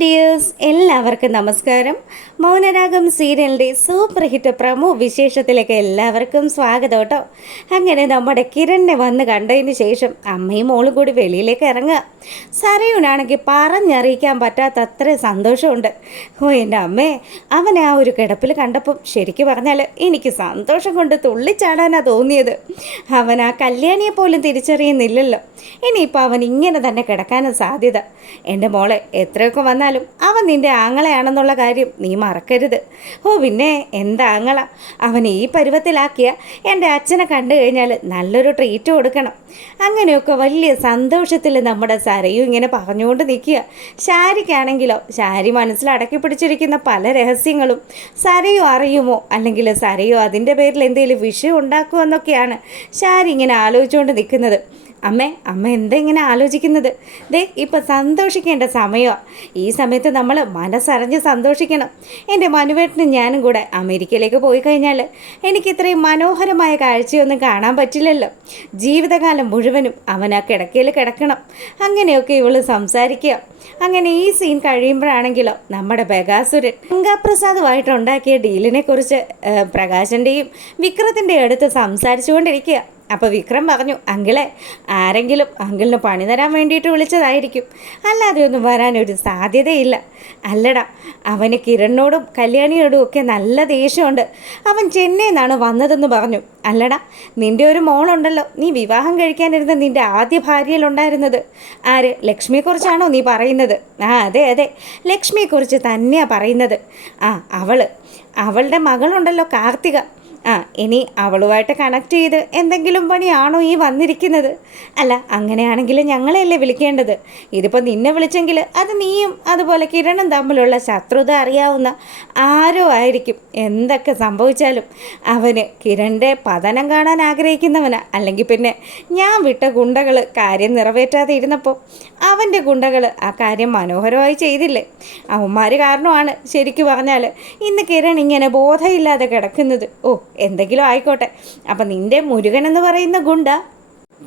Dears എല്ലാവർക്കും നമസ്കാരം. മൗനരാഗം സീരിയലിന്റെ സൂപ്പർ ഹിറ്റ് പ്രമോ വിശേഷത്തിലേക്ക് എല്ലാവർക്കും സ്വാഗതം കേട്ടോ. അങ്ങനെ നമ്മുടെ കിരണിനെ വന്ന് കണ്ടതിന് ശേഷം അമ്മയും മോളും കൂടി വെളിയിലേക്ക് ഇറങ്ങുക. സരയൂനാണെങ്കിൽ പറഞ്ഞറിയിക്കാൻ പറ്റാത്ത അത്ര സന്തോഷമുണ്ട്. ഓ എന്റെ അമ്മേ അവനെ ആ ഒരു കിടപ്പിൽ കണ്ടപ്പം ശരിക്കും പറഞ്ഞാൽ എനിക്ക് സന്തോഷം കൊണ്ട് തുള്ളിച്ചാടാനാണ് തോന്നിയത്. അവൻ ആ കല്യാണിയെ പോലും തിരിച്ചറിയുന്നില്ലല്ലോ. ഇനിയിപ്പോൾ അവൻ ഇങ്ങനെ തന്നെ കിടക്കാനും സാധ്യത. എന്റെ മോളെ എത്രയൊക്കെ വന്നാലും അവൻ നിന്റെ ആങ്ങളയാണെന്നുള്ള കാര്യം നീ മറക്കരുത്. ഓ പിന്നെ എന്താ ആങ്ങള? അവൻ ഈ പരുവത്തിലാക്കിയ എന്റെ അച്ഛനെ കണ്ടു കഴിഞ്ഞാൽ നല്ലൊരു ട്രീറ്റ് കൊടുക്കണം. അങ്ങനെയൊക്കെ വലിയ സന്തോഷത്തിൽ നമ്മുടെ സരയും ഇങ്ങനെ പറഞ്ഞുകൊണ്ട് നിൽക്കുക. ശാരിക്കാണെങ്കിലോ ശാരി മനസ്സിൽ അടക്കി പിടിച്ചിരിക്കുന്ന പല രഹസ്യങ്ങളും സരയോ അറിയുമോ? അല്ലെങ്കിൽ സരയോ അതിന്റെ പേരിൽ എന്തെങ്കിലും വിഷയം ഉണ്ടാക്കുമെന്നൊക്കെയാണ് ശാരി ഇങ്ങനെ ആലോചിച്ചുകൊണ്ട് നിൽക്കുന്നത്. അമ്മേ അമ്മ എന്താ ഇങ്ങനെ ആലോചിക്കുന്നത്? ദേ ഇപ്പം സന്തോഷിക്കേണ്ട സമയമാണ് ഈ സമയത്ത് നമ്മൾ മനസ്സറിഞ്ഞ് സന്തോഷിക്കണം. എന്റെ മനുവേട്ടനും ഞാനും കൂടെ അമേരിക്കയിലേക്ക് പോയി കഴിഞ്ഞാൽ എനിക്ക് ഇത്രയും മനോഹരമായ കാഴ്ചയൊന്നും കാണാൻ പറ്റില്ലല്ലോ. ജീവിതകാലം മുഴുവനും അവൻ ആ കിടക്കയിൽ കിടക്കണം. അങ്ങനെയൊക്കെ ഇവൾ സംസാരിക്കുക. അങ്ങനെ ഈ സീൻ കഴിയുമ്പോഴാണെങ്കിലോ നമ്മുടെ ബഗാസുരൻ ഗംഗാപ്രസാദുമായിട്ട് ഉണ്ടാക്കിയ ഡീലിനെ കുറിച്ച് പ്രകാശന്റെയും വിക്രത്തിന്റെയും അടുത്ത് സംസാരിച്ചുകൊണ്ടിരിക്കുക. അപ്പോൾ വിക്രം പറഞ്ഞു അങ്കിളെ ആരെങ്കിലും അങ്കിളിന് പണി തരാൻ വേണ്ടിയിട്ട് വിളിച്ചതായിരിക്കും. അല്ലാതെ ഒന്നും വരാനൊരു സാധ്യതയില്ല. അല്ലടാ അവന് കിരണിനോടും കല്യാണിയോടും ഒക്കെ നല്ല ദേഷ്യമുണ്ട്. അവൻ ചെന്നൈയിൽ നിന്നാണ് വന്നതെന്ന് പറഞ്ഞു. അല്ലടാ നിന്റെ ഒരു മോളുണ്ടല്ലോ. നീ വിവാഹം കഴിക്കാനിരുന്ന നിന്റെ ആദ്യ ഭാര്യയിലുണ്ടായിരുന്നത്. ആര് ലക്ഷ്മിയെക്കുറിച്ചാണോ നീ പറയുന്നത്? ആ അതെ അതെ. ലക്ഷ്മിയെക്കുറിച്ച് തന്നെയാണ് പറയുന്നത്. ആ അവൾ അവളുടെ മകളുണ്ടല്ലോ കാർത്തിക. ആ ഇനി അവളുമായിട്ട് കണക്ട് ചെയ്ത് എന്തെങ്കിലും പണിയാണോ ഈ വന്നിരിക്കുന്നത്? അല്ല അങ്ങനെയാണെങ്കിൽ ഞങ്ങളെയല്ലേ വിളിക്കേണ്ടത്? ഇതിപ്പോൾ നിന്നെ വിളിച്ചെങ്കിൽ അത് നീയും അതുപോലെ കിരണും തമ്മിലുള്ള ശത്രുത അറിയാവുന്ന ആരോ ആയിരിക്കും. എന്തൊക്കെ സംഭവിച്ചാലും അവന് കിരണിന്റെ പതനം കാണാൻ ആഗ്രഹിക്കുന്നവനാ. അല്ലെങ്കിൽ പിന്നെ ഞാൻ വിട്ട ഗുണ്ടകൾ കാര്യം നിറവേറ്റാതെ ഇരുന്നപ്പോൾ അവന്റെ ഗുണ്ടകൾ ആ കാര്യം മനോഹരമായി ചെയ്തില്ലേ? അവന്മാർ കാരണമാണ് ശരിക്കു പറഞ്ഞാൽ ഇന്ന് കിരൺ ഇങ്ങനെ ബോധമില്ലാതെ കിടക്കുന്നത്. ഓ എന്തെങ്കിലും ആയിക്കോട്ടെ. അപ്പം നിന്റെ മുരുകൻ എന്ന് പറയുന്ന ഗുണ്ട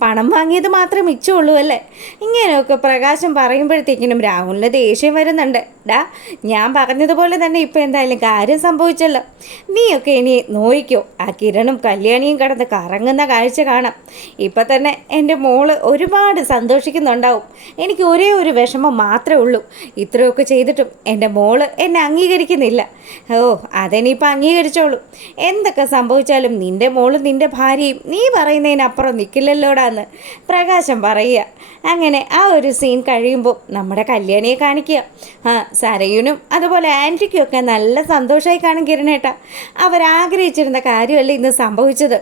പണം വാങ്ങിയത് മാത്രമേ മിച്ചമുള്ളൂ അല്ലേ? ഇങ്ങനെയൊക്കെ പ്രകാശം പറയുമ്പോഴത്തേക്കിനും രാഹുലിന് ദേഷ്യം വരുന്നുണ്ട്. ഡാ ഞാൻ പറഞ്ഞതുപോലെ തന്നെ ഇപ്പം എന്തായാലും കാര്യം സംഭവിച്ചല്ലോ. നീയൊക്കെ ഇനി നോയിക്കോ. ആ കിരണും കല്യാണിയും കടന്ന് കറങ്ങുന്ന കാഴ്ച കാണാം. ഇപ്പം തന്നെ എന്റെ മോൾ ഒരുപാട് സന്തോഷിക്കുന്നുണ്ടാവും. എനിക്ക് ഒരേ ഒരു വിഷമം മാത്രമേ ഉള്ളൂ. ഇത്രയൊക്കെ ചെയ്തിട്ടും എന്റെ മോൾ എന്നെ അംഗീകരിക്കുന്നില്ല. ഓ അതെനിയിപ്പോൾ അംഗീകരിച്ചോളൂ. എന്തൊക്കെ സംഭവിച്ചാലും നിന്റെ മോളും നിന്റെ ഭാര്യയും നീ പറയുന്നതിനപ്പുറം നിൽക്കില്ലല്ലോടാ എന്ന് പ്രകാശം പറയുക. അങ്ങനെ ആ ഒരു സീൻ കഴിയുമ്പോൾ നമ്മുടെ കല്യാണിയെ കാണിക്കുക. ആ സരയുനും അതുപോലെ ആന്റിക്കും ഒക്കെ നല്ല സന്തോഷമായി കാണും കിരണേട്ട. അവരാഗ്രഹിച്ചിരുന്ന കാര്യമല്ല ഇന്ന് സംഭവിച്ചത്.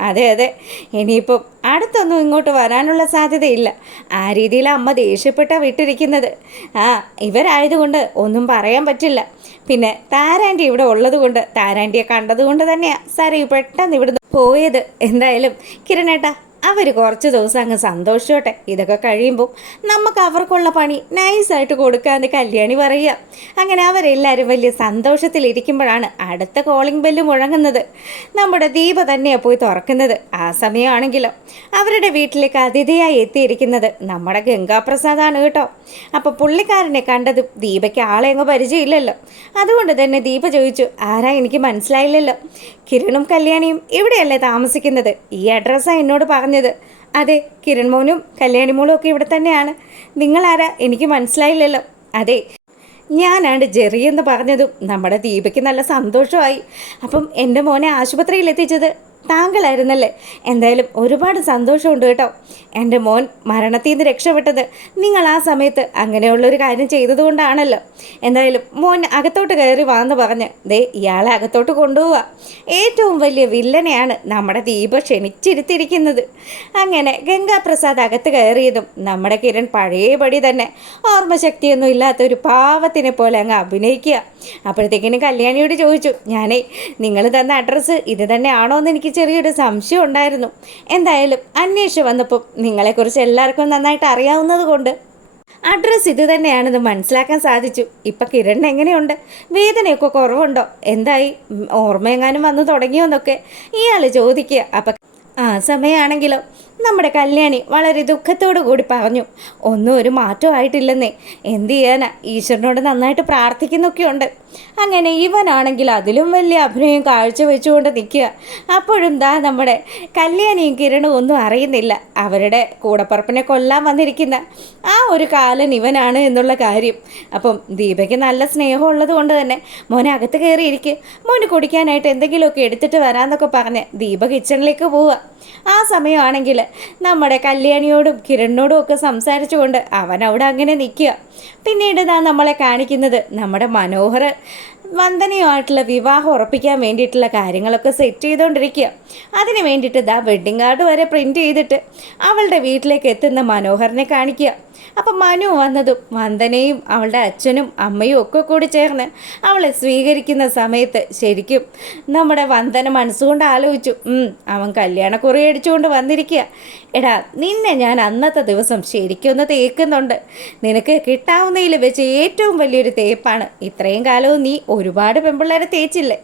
അതെ അതെ. ഇനിയിപ്പം അടുത്തൊന്നും ഇങ്ങോട്ട് വരാനുള്ള സാധ്യതയില്ല. ആ രീതിയിൽ അമ്മ ദേഷ്യപ്പെട്ട വിട്ടിരിക്കുന്നത്. ആ ഇവരായതുകൊണ്ട് ഒന്നും പറയാൻ പറ്റില്ല. പിന്നെ താരാന്റി ഇവിടെ ഉള്ളതുകൊണ്ട് കൊണ്ട് താരാന്റിയെ കണ്ടതുകൊണ്ട് തന്നെയാണ് സരയു പെട്ടെന്ന് ഇവിടുന്ന് പോയത്. എന്തായാലും കിരണേട്ടാ അവർ കുറച്ച് ദിവസം അങ്ങ് സന്തോഷിച്ചോട്ടെ. ഇതൊക്കെ കഴിയുമ്പോൾ നമുക്ക് അവർക്കുള്ള പണി നൈസായിട്ട് കൊടുക്കാമെന്ന് കല്യാണി പറയുക. അങ്ങനെ അവരെല്ലാവരും വലിയ സന്തോഷത്തിലിരിക്കുമ്പോഴാണ് അടുത്ത കോളിംഗ് ബെല്ല് മുഴങ്ങുന്നത്. നമ്മുടെ ദീപ തന്നെയാണ് പോയി തുറക്കുന്നത്. ആ സമയമാണെങ്കിലും. അവരുടെ വീട്ടിലേക്ക് അതിഥിയായി എത്തിയിരിക്കുന്നത് നമ്മുടെ ഗംഗാപ്രസാദാണ് കേട്ടോ. അപ്പോൾ പുള്ളിക്കാരനെ കണ്ടത് ദീപയ്ക്ക് ആളെ അങ്ങ് പരിചയമില്ലല്ലോ. അതുകൊണ്ട് തന്നെ ദീപ ചോദിച്ചു ആരാ എനിക്ക് മനസ്സിലായില്ലല്ലോ? കിരണും കല്യാണിയും ഇവിടെയല്ലേ താമസിക്കുന്നത്? ഈ അഡ്രസ്സാണ് എന്നോട് പറഞ്ഞു പറഞ്ഞത്. അതെ കിരൺ മോനും കല്യാണി മോളും ഒക്കെ ഇവിടെ തന്നെയാണ്. നിങ്ങളാരാ? എനിക്ക് മനസ്സിലായില്ലല്ലോ. അതെ ഞാനാണ് ജെറി എന്ന് പറഞ്ഞതും നമ്മുടെ ദീപയ്ക്ക് നല്ല സന്തോഷമായി. അപ്പം എന്റെ മോനെ ആശുപത്രിയിൽ എത്തിച്ചത്? താങ്കളായിരുന്നല്ലേ? എന്തായാലും ഒരുപാട് സന്തോഷമുണ്ട് കേട്ടോ. എന്റെ മോൻ മരണത്തിൽ നിന്ന് രക്ഷപ്പെട്ടത് നിങ്ങൾ ആ സമയത്ത് അങ്ങനെയുള്ളൊരു കാര്യം ചെയ്തതുകൊണ്ടാണല്ലോ. എന്തായാലും മോൻ അകത്തോട്ട് കയറി വാന്ന് പറഞ്ഞ് ദേ ഇയാളെ അകത്തോട്ട് കൊണ്ടുപോവുക ഏറ്റവും വലിയ വില്ലനെയാണ് നമ്മുടെ ദീപ ക്ഷണിച്ചിരുത്തിയിരിക്കുന്നത്. അങ്ങനെ ഗംഗാപ്രസാദ് അകത്ത് കയറിയതും നമ്മുടെ കിരൺ പഴയപടി തന്നെ ഓർമ്മശക്തിയൊന്നും ഇല്ലാത്ത ഒരു പാവത്തിനെ പോലെ അങ്ങ് അഭിനയിക്കുക. അപ്പോഴത്തേക്കിനും കല്യാണിയോട് ചോദിച്ചു ഞാനേ നിങ്ങൾ തന്ന അഡ്രസ്സ് ഇത് തന്നെയാണോ എന്ന് എനിക്ക് ചെറിയൊരു സംശയം ഉണ്ടായിരുന്നു. എന്തായാലും അന്വേഷിച്ച് വന്നപ്പോൾ നിങ്ങളെക്കുറിച്ച് എല്ലാവർക്കും നന്നായിട്ട് അറിയാവുന്നത് കൊണ്ട്. അഡ്രസ്സ് ഇത് തന്നെയാണെന്ന് മനസ്സിലാക്കാൻ സാധിച്ചു. ഇപ്പം കിരൺ എങ്ങനെയുണ്ട്? വേദനയൊക്കെ കുറവുണ്ടോ? എന്തായി? ഓർമ്മയെങ്ങാനും വന്നു തുടങ്ങിയോന്നൊക്കെ ഇയാൾ ചോദിക്കുക. അപ്പം ആ സമയമാണെങ്കിലോ നമ്മുടെ കല്യാണി വളരെ ദുഃഖത്തോടു കൂടി പറഞ്ഞു. ഒന്നും ഒരു മാറ്റമായിട്ടില്ലെന്നേ എന്ത് ചെയ്യാനാ? ഈശ്വരനോട് നന്നായിട്ട് പ്രാർത്ഥിക്കുന്നൊക്കെ ഉണ്ട് അങ്ങനെ ഇവനാണെങ്കിൽ അതിലും വലിയ അഭിനയം കാഴ്ചവെച്ചുകൊണ്ട് നിൽക്കുക. അപ്പോഴും ദാ നമ്മുടെ കല്യാണിയും കിരണും ഒന്നും അറിയുന്നില്ല. അവരുടെ കൂടപ്പറപ്പിനെ കൊല്ലാൻ വന്നിരിക്കുന്ന ആ ഒരു കാലൻ ഇവനാണ് എന്നുള്ള കാര്യം. അപ്പം ദീപയ്ക്ക് നല്ല സ്നേഹമുള്ളത് കൊണ്ട് തന്നെ മോനെ അകത്ത് കയറിയിരിക്കുക മോന് കുടിക്കാനായിട്ട് എന്തെങ്കിലുമൊക്കെ എടുത്തിട്ട് വരാമെന്നൊക്കെ പറഞ്ഞ് ദീപ കിച്ചണിലേക്ക് പോവുക. ആ സമയമാണെങ്കിൽ നമ്മുടെ കല്യാണിയോടും കിരണിനോടും ഒക്കെ സംസാരിച്ചുകൊണ്ട് അവൻ അവിടെ അങ്ങനെ നിൽക്കുക. പിന്നീട് നാം നമ്മളെ കാണിക്കുന്നത് നമ്മുടെ മനോഹർ വന്ദനയുമായിട്ടുള്ള വിവാഹം ഉറപ്പിക്കാൻ വേണ്ടിയിട്ടുള്ള കാര്യങ്ങളൊക്കെ സെറ്റ് ചെയ്തുകൊണ്ടിരിക്കുക അതിന് വേണ്ടിയിട്ട് ദാ വെഡ്ഡിങ് കാർഡ് വരെ പ്രിന്റ് ചെയ്തിട്ട് അവളുടെ വീട്ടിലേക്ക് എത്തുന്ന മനോഹരനെ കാണിക്കുക. അപ്പം മനു വന്നതും വന്ദനയും അവളുടെ അച്ഛനും അമ്മയും ഒക്കെ കൂടി ചേർന്ന് അവളെ സ്വീകരിക്കുന്ന സമയത്ത് ശരിക്കും നമ്മുടെ വന്ദന മനസ്സുകൊണ്ട് ആലോചിച്ചു അവൻ അവൻ കല്യാണക്കുറി അടിച്ചുകൊണ്ട് വന്നിരിക്കുക. എടാ നിന്നെ ഞാൻ അന്നത്തെ ദിവസം ശരിക്കൊന്ന് തേക്കുന്നുണ്ട്. നിനക്ക് കിട്ടാവുന്നതിൽ വെച്ച് ഏറ്റവും വലിയൊരു തേപ്പാണ്. ഇത്രയും കാലവും നീ ഒരുപാട് പെമ്പിള്ളേരെ തേച്ചില്ലേ.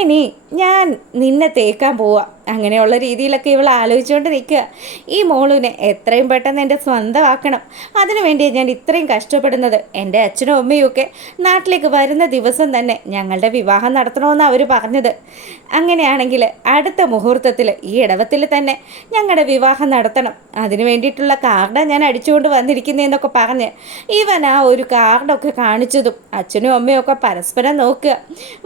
ഇനി ഞാൻ നിന്നെ തേക്കാൻ പോവാ. അങ്ങനെയുള്ള രീതിയിലൊക്കെ ഇവൾ ആലോചിച്ചുകൊണ്ട് നിൽക്കുക. ഈ മോളുവിനെ എത്രയും പെട്ടെന്ന് എന്റെ സ്വന്തമാക്കണം. അതിനു വേണ്ടി ഞാൻ ഇത്രയും കഷ്ടപ്പെടുന്നത്. എന്റെ അച്ഛനും അമ്മയും ഒക്കെ നാട്ടിലേക്ക് വരുന്ന ദിവസം തന്നെ ഞങ്ങളുടെ വിവാഹം നടത്തണമെന്ന് അവർ പറഞ്ഞത്. അങ്ങനെയാണെങ്കിൽ അടുത്ത മുഹൂർത്തത്തിൽ ഈ ഇടവത്തിൽ തന്നെ ഞങ്ങളുടെ വിവാഹം നടത്തണം. അതിന് വേണ്ടിയിട്ടുള്ള കാർഡാണ് ഞാൻ അടിച്ചുകൊണ്ട് വന്നിരിക്കുന്നതെന്നൊക്കെ പറഞ്ഞ് ഇവൻ ആ ഒരു കാർഡൊക്കെ കാണിച്ചതും അച്ഛനും അമ്മയും ഒക്കെ പരസ്പരം നോക്കുക.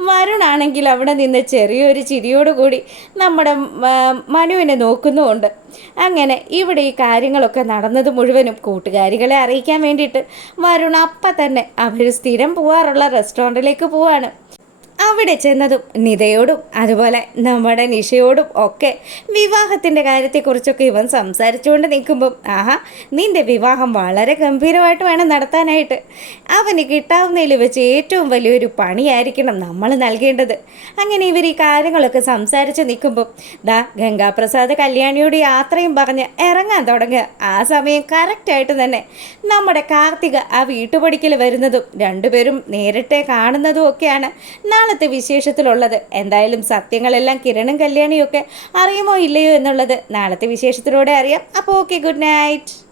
വരുണാണെങ്കിൽ അവിടെ നിന്ന് ചെറിയൊരു ചിരിയോടുകൂടി നമ്മുടെ മനുവിനെ നോക്കുന്നുമുണ്ട്. അങ്ങനെ ഇവിടെ ഈ കാര്യങ്ങളൊക്കെ നടന്നത് മുഴുവനും കൂട്ടുകാരികളെ അറിയിക്കാൻ വേണ്ടിയിട്ട്. വരുണ അപ്പം തന്നെ അവർ സ്ഥിരം പോവാറുള്ള റെസ്റ്റോറന്റിലേക്ക് പോവാണ്. അവിടെ ചെന്നതും നിതയോടും അതുപോലെ നമ്മുടെ നിഷയോടും ഒക്കെ വിവാഹത്തിന്റെ കാര്യത്തെക്കുറിച്ചൊക്കെ ഇവൻ സംസാരിച്ചുകൊണ്ട് നിൽക്കുമ്പം ആഹാ നിന്റെ വിവാഹം വളരെ ഗംഭീരമായിട്ട് വേണം നടത്താനായിട്ട്. അവന് കിട്ടാവുന്നതിൽ വെച്ച് ഏറ്റവും വലിയൊരു പണിയായിരിക്കണം നമ്മൾ നൽകേണ്ടത്. അങ്ങനെ ഇവർ ഈ കാര്യങ്ങളൊക്കെ സംസാരിച്ച് നിൽക്കുമ്പം ദാ ഗംഗാപ്രസാദ് കല്യാണിയോട് യാത്രയും പറഞ്ഞ് ഇറങ്ങാൻ തുടങ്ങുക. ആ സമയം കറക്റ്റായിട്ട് തന്നെ നമ്മുടെ കാർത്തിക ആ വീട്ടുപടിക്കൽ വരുന്നതും രണ്ടുപേരും നേരിട്ട് കാണുന്നതും ഒക്കെയാണ്. നാളത്തെ വിശേഷത്തിലുള്ളത്? എന്തായാലും സത്യങ്ങളെല്ലാം കിരണും കല്യാണിയൊക്കെ അറിയുമോ ഇല്ലയോ എന്നുള്ളത് നാളത്തെ വിശേഷത്തിലൂടെ അറിയാം. അപ്പോൾ ഓക്കെ ഗുഡ് നൈറ്റ്